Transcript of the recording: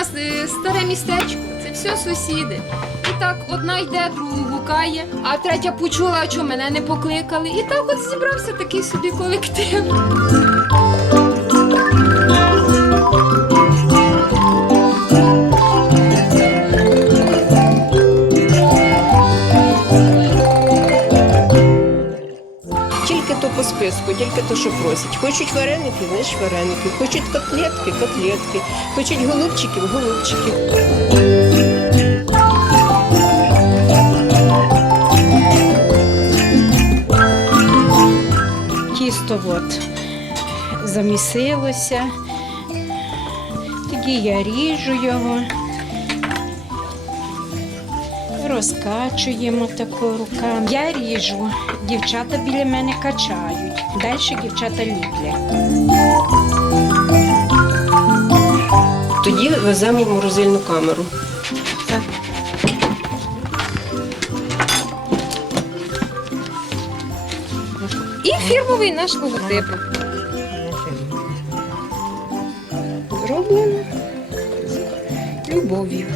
нас е, старе містечко, це все сусіди. І так одна йде, другу гукає, а третя почула, чого мене не покликали. І так от зібрався такий собі колектив. Тільки то по списку, тільки то, що просять. Хочуть вареники, знаєш вареники. Хочуть котлетки, котлетки. Хочуть голубчиків, голубчиків. Тісто от замісилося. Тоді я ріжу його, розкачуємо тако руками. Я ріжу, дівчата біля мене качають. Далі дівчата ліплять. Тоді веземо в морозильну камеру. І фірмовий наш логотип. Зроблено любов'ю.